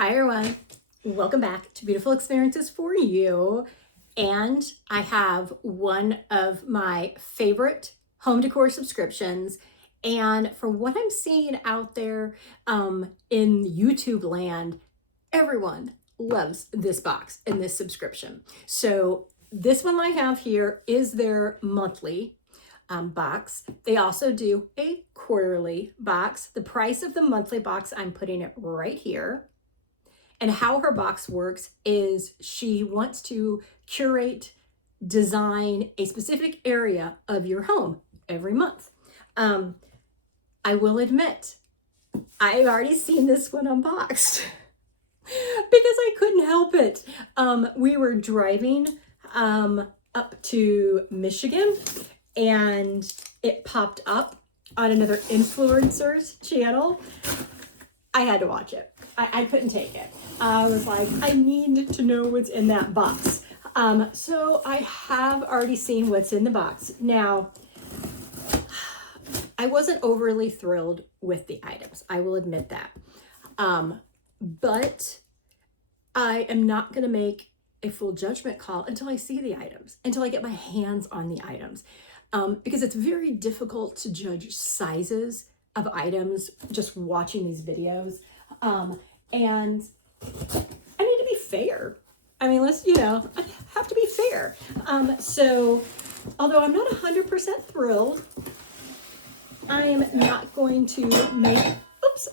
Hi everyone, welcome back to Beautiful Experiences for You. And I have one of my favorite home decor subscriptions. And for what I'm seeing out there in YouTube land, everyone loves this box and this subscription. So this one I have here is their monthly box. They also do a quarterly box. The price of the monthly box, I'm putting it right here. And how her box works is she wants to curate, design a specific area of your home every month. I will admit, I've already seen this one unboxed because I couldn't help it. We were driving up to Michigan and it popped up on another influencer's channel. I had to watch it. I couldn't take it. I was like, I need to know what's in that box. So I have already seen what's in the box. Now, I wasn't overly thrilled with the items. I will admit that. But I am not going to make a full judgment call until I see the items, until I get my hands on the items. Because it's very difficult to judge sizes of items just watching these videos. And I need to be fair. I mean, I have to be fair. So although I'm not 100% thrilled, I am not going to make,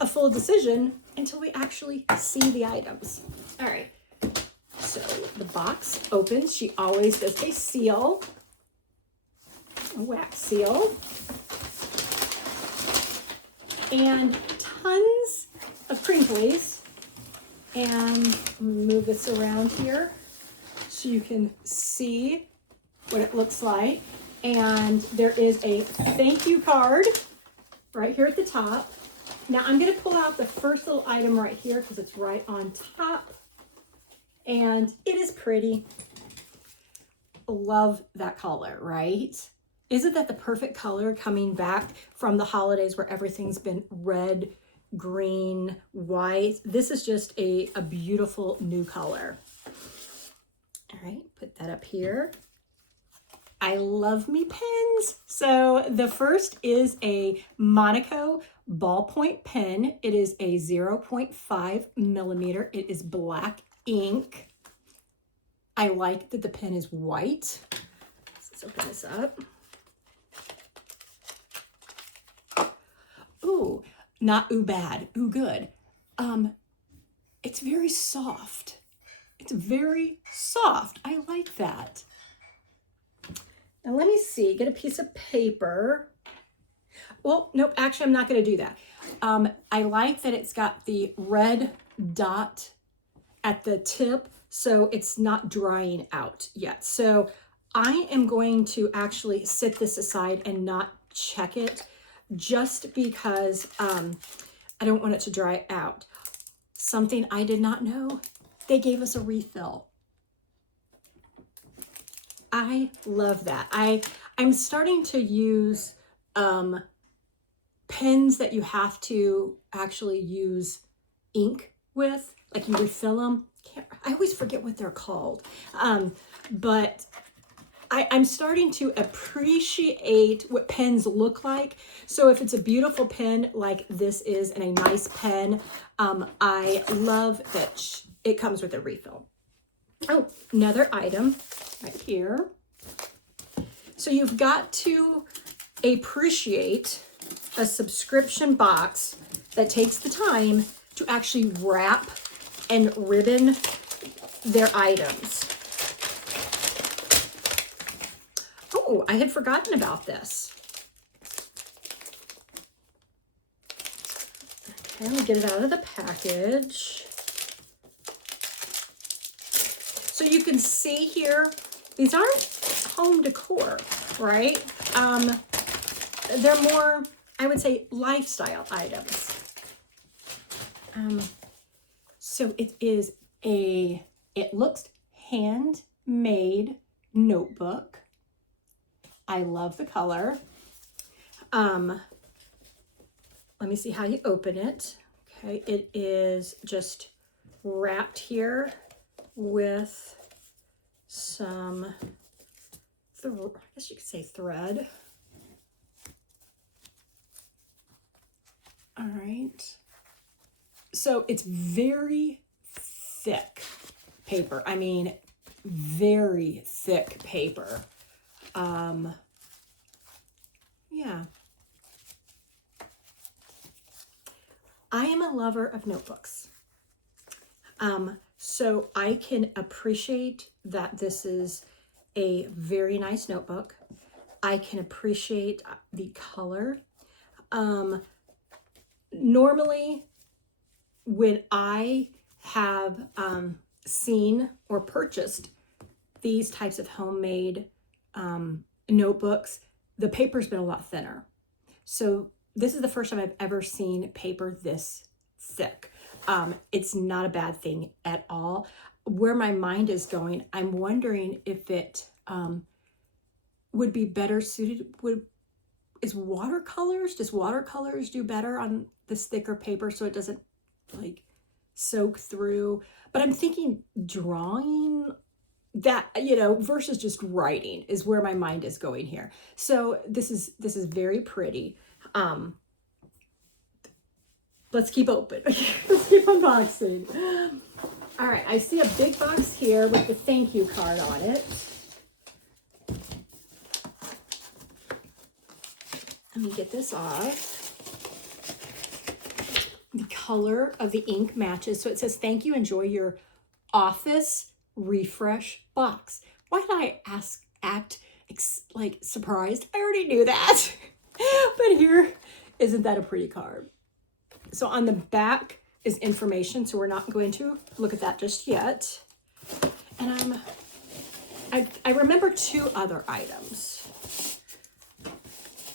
a full decision until we actually see the items. All right. So the box opens. She always does a seal, a wax seal, and tons of crinklies. And move this around here so you can see what it looks like. And there is a thank you card right here at the top. Now I'm going to pull out the first little item right here because it's right on top. And it is pretty. Love that color, right? Isn't that the perfect color coming back from the holidays where everything's been red, green, white? This is just a beautiful new color. All right, put that up here. I love me pens. So the first is a Monaco ballpoint pen. It is a 0.5 millimeter. It is black ink. I like that the pen is white. Let's open this up. Ooh. Not ooh bad, ooh good. It's very soft. It's very soft. I like that. Now let me see, get a piece of paper. Well, nope, actually I'm not gonna do that. I like that it's got the red dot at the tip, so it's not drying out yet. So I am going to actually sit this aside and not check it, just because I don't want it to dry out. Something I did not know, they gave us a refill. I love that. I'm starting to use pens that you have to actually use ink with, like you refill them. I always forget what they're called, but I'm starting to appreciate what pens look like. So if it's a beautiful pen like this is, and a nice pen, I love that it comes with a refill. Oh, another item right here. So you've got to appreciate a subscription box that takes the time to actually wrap and ribbon their items. Oh, I had forgotten about this. Okay, let me get it out of the package. So you can see here, these aren't home decor, right? They're more, I would say, lifestyle items. So it looks handmade notebook. I love the color. Let me see how you open it. Okay, it is just wrapped here with some, I guess you could say thread. All right. So it's very thick paper. I mean, very thick paper. Yeah. I am a lover of notebooks. So I can appreciate that this is a very nice notebook. I can appreciate the color. Normally, when I have seen or purchased these types of homemade notebooks, the paper's been a lot thinner. So this is the first time I've ever seen paper this thick. It's not a bad thing at all. Where my mind is going, I'm wondering if it would be better suited, does watercolors do better on this thicker paper so it doesn't like soak through? But I'm thinking drawing that, you know, versus just writing is where my mind is going here. So this is very pretty. Let's keep open. Let's keep unboxing. All right, I see a big box here with the thank you card on it. Let me get this off. The color of the ink matches. So it says, thank you, enjoy your office refresh box. Why did I act like surprised? I already knew that. But here, isn't that a pretty card? So on the back is information, so we're not going to look at that just yet. And I remember two other items.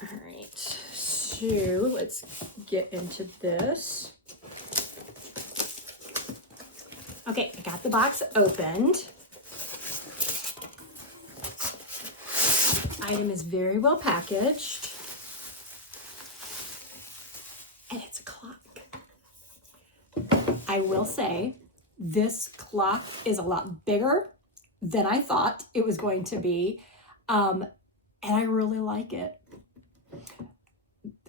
All right, so let's get into this. Okay, I got the box opened. Item is very well packaged. And it's a clock. I will say, this clock is a lot bigger than I thought it was going to be. And I really like it.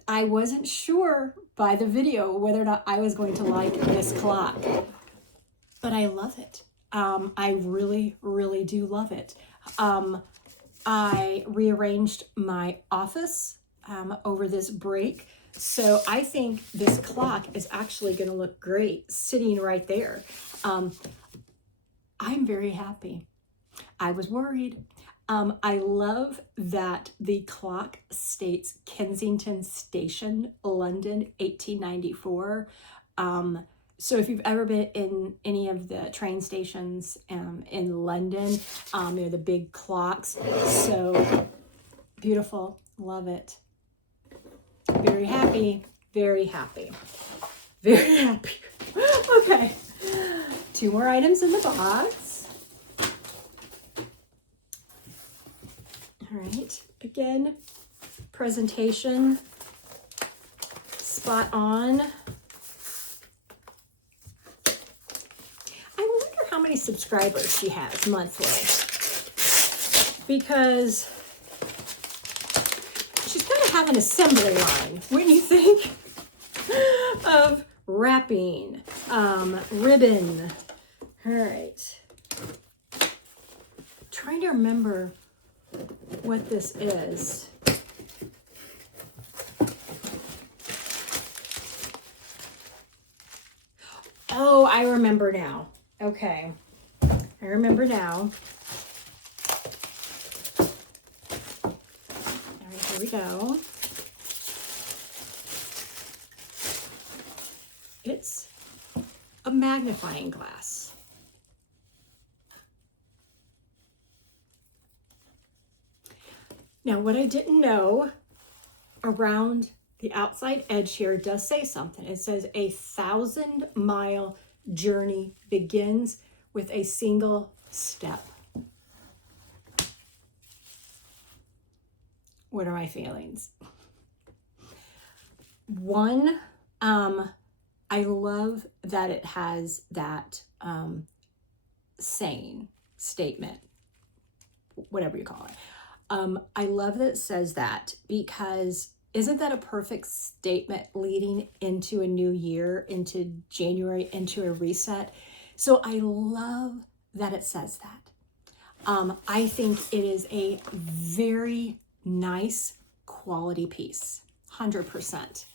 I wasn't sure by the video whether or not I was going to like this clock, but I love it. I really, really do love it. I rearranged my office over this break. So I think this clock is actually going to look great sitting right there. I'm very happy. I was worried. I love that the clock states Kensington Station, London, 1894. So if you've ever been in any of the train stations in London, they're the big clocks. So beautiful. Love it. Very happy. Very happy. Very happy. Okay. Two more items in the box. All right, again, presentation, spot on. I wonder how many subscribers she has monthly, because she's got to have an assembly line, wouldn't you think? Of wrapping, ribbon. All right. Trying to remember what this is. Oh, I remember now. Okay. I remember now. All right, here we go. It's a magnifying glass. Now, what I didn't know, around the outside edge here does say something. It says a 1,000-mile journey begins with a single step. What are my feelings? One, I love that it has that saying, statement, whatever you call it. I love that it says that, because isn't that a perfect statement leading into a new year, into January, into a reset? So I love that it says that. I think it is a very nice quality piece, 100%.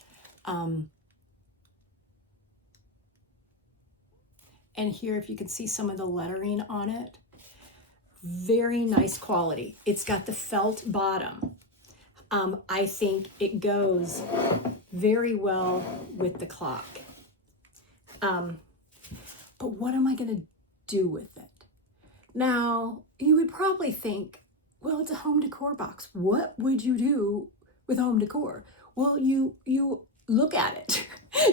And here, if you can see some of the lettering on it, very nice quality. It's got the felt bottom. I think it goes very well with the clock. But what am I going to do with it? Now, you would probably think, well, it's a home decor box. What would you do with home decor? Well, you look at it.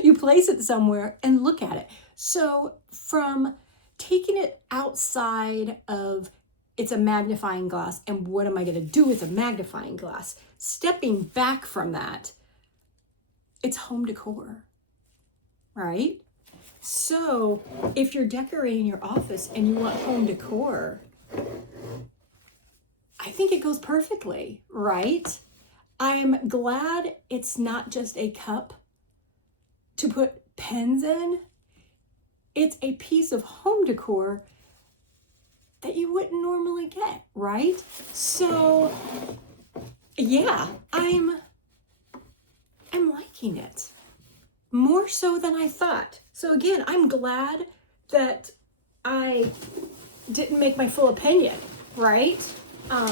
You place it somewhere and look at it. So from taking it outside of it's a magnifying glass, and what am I going to do with a magnifying glass? Stepping back from that, it's home decor, right? So if you're decorating your office and you want home decor, I think it goes perfectly, right? I'm glad it's not just a cup to put pens in. It's a piece of home decor that you wouldn't normally get, right? So yeah, I'm liking it more so than I thought. So again, I'm glad that I didn't make my full opinion, right? All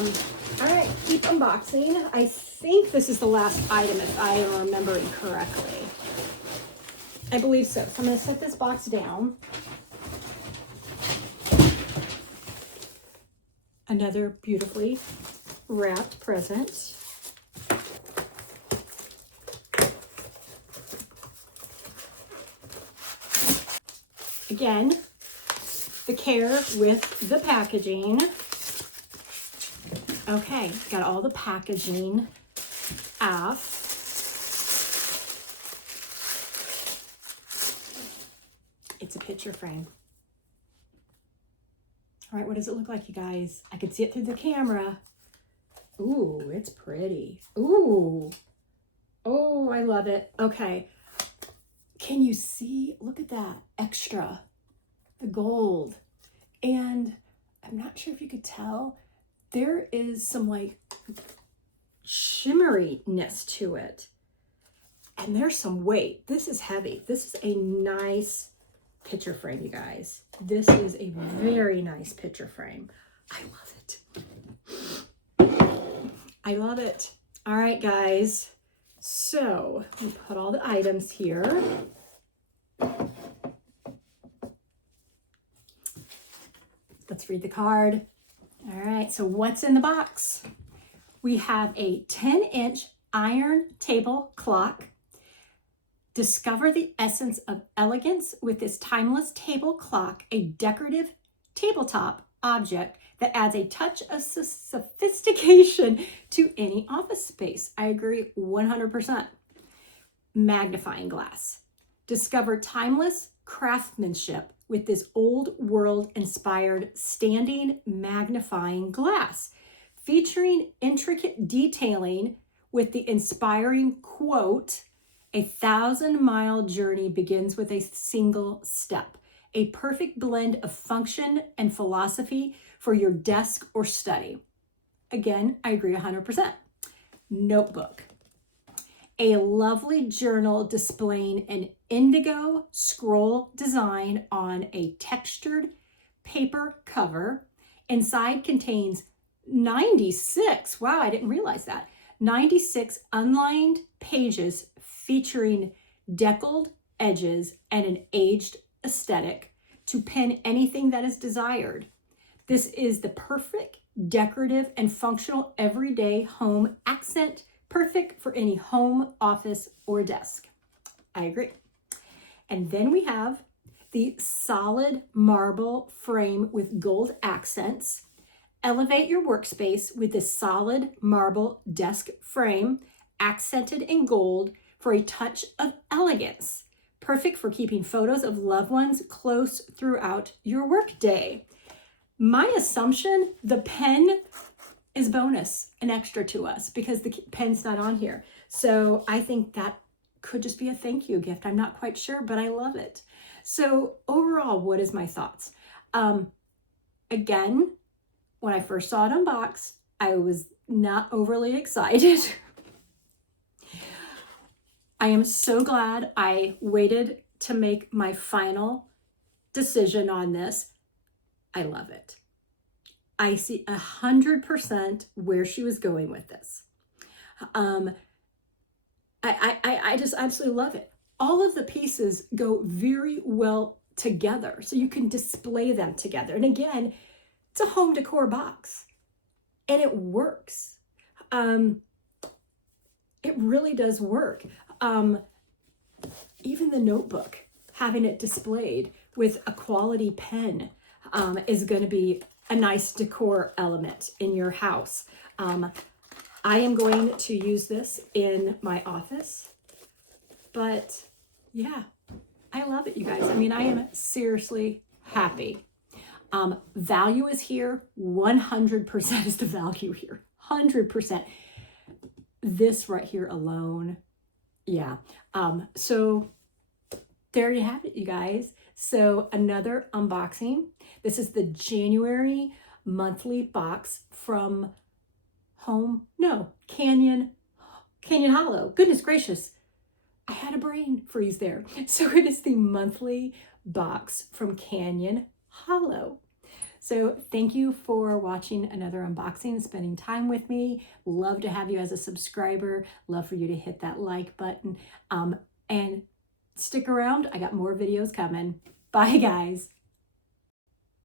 right, keep unboxing. I think this is the last item, if I am remembering correctly. I believe so. So I'm going to set this box down. Another beautifully wrapped present. Again, the care with the packaging. Okay, got all the packaging off. It's a picture frame. All right, what does it look like, you guys? I can see it through the camera. Ooh, it's pretty. Ooh. Oh, I love it. Okay. Can you see? Look at that extra, the gold. And I'm not sure if you could tell, there is some like shimmeriness to it. And there's some weight. This is heavy. This is a nice picture frame, you guys. This is a very nice picture frame. I love it. I love it. All right, guys. So we put all the items here. Let's read the card. All right, so what's in the box? We have a 10-inch iron table clock. Discover the essence of elegance with this timeless table clock, a decorative tabletop object that adds a touch of sophistication to any office space. I agree 100%. Magnifying glass. Discover timeless craftsmanship with this old world inspired standing magnifying glass, featuring intricate detailing with the inspiring quote, "A 1,000-mile journey begins with a single step." A perfect blend of function and philosophy for your desk or study. Again, I agree 100%. Notebook. A lovely journal displaying an indigo scroll design on a textured paper cover. Inside contains 96, wow, I didn't realize that, 96 unlined pages featuring deckled edges and an aged aesthetic to pen anything that is desired. This is the perfect decorative and functional everyday home accent, perfect for any home, office, or desk. I agree. And then we have the solid marble frame with gold accents. Elevate your workspace with this solid marble desk frame, accented in gold for a touch of elegance. perfect for keeping photos of loved ones close throughout your workday. My assumption, the pen is bonus and extra to us because the pen's not on here. So I think that could just be a thank you gift. I'm not quite sure, but I love it. So overall, what is my thoughts? Again, when I first saw it unboxed, I was not overly excited. I am so glad I waited to make my final decision on this. I love it. I see 100% where she was going with this. I just absolutely love it. All of the pieces go very well together, so you can display them together. And again, it's a home decor box, and it works. It really does work. Even the notebook, having it displayed with a quality pen is going to be a nice decor element in your house. I am going to use this in my office, but yeah, I love it, you guys. I mean, I am seriously happy. Value is here. 100% is the value here. 100%. This right here alone. Yeah. So there you have it, you guys. So another unboxing. This is the January monthly box from Canyon Hollow. Goodness gracious. I had a brain freeze there. So it is the monthly box from Canyon Hollow. So thank you for watching another unboxing and spending time with me. Love to have you as a subscriber. Love for you to hit that like button and stick around. I got more videos coming. Bye, guys.